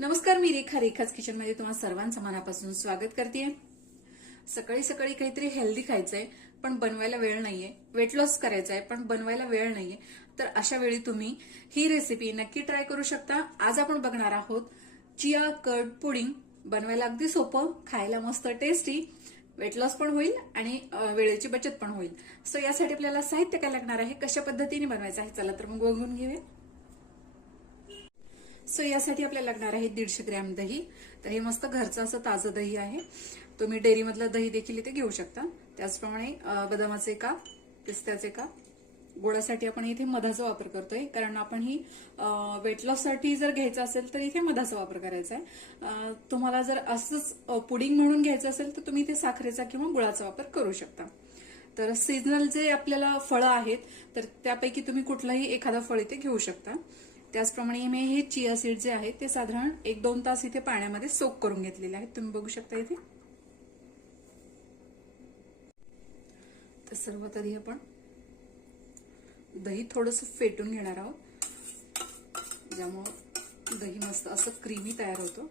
नमस्कार, मी रेखाच किचन मध्ये तुम्हा सर्वांचं मनापासून स्वागत करते। सकाळी सकाळी काहीतरी हेल्दी खायचंय पण बनवायला वेळ नाहीये, वेट लॉस करायचंय पण बनवायला वेळ नाहीये, तर अशा वेळी तुम्ही ही रेसिपी नक्की ट्राय करू शकता। आज आपण बघणार आहोत चिया कर्ड पुडिंग। बनवायला अगदी सोपं, खायला मस्त टेस्टी, वेट लॉस पण होईल आणि वेळेची बचत पण होईल। सो यासाठी आपल्याला साहित्य काय लागणार आहे, कशा पद्धतीने बनवायचं आहे, चला तर मग बघून घेऊया। सो यासाठी आपल्याला लागणार आहे 150 ग्रॅम दही। तर हे मस्त घरचं असं ताजं दही आहे, तुम्ही डेअरी मधलं दही देखील इथे घेऊ शकता। त्याचप्रमाणे बदामाचे काप, पिस्त्याचे काप। गोडासाठी आपण इथे मधाचा वापर करतोय, कारण आपण ही वेट लॉस साठी जर घ्यायचं असेल तर इथे मधाचा वापर करायचा आहे। तुम्हाला जर असंच पुडिंग म्हणून घ्यायचं असेल तर तुम्ही इथे साखरेचा किंवा गुळाचा वापर करू शकता। तर सीजनल जे आपल्याला फळं आहेत तर त्यापैकी तुम्ही कुठलंही एखादं फळ इथे घेऊ शकता। त्याचप्रमाणे मी हे चिया सीड जे आहेत ते साधारण 1-2 तास इथे पाण्यामध्ये सोक करून घेतलेले आहेत, तुम्ही बघू शकता इथे। तर सर्वात आधी आपण दही थोडंसं फेटून घेणार आहोत, ज्यामुळे दही मस्त असं क्रीमी तयार होतं।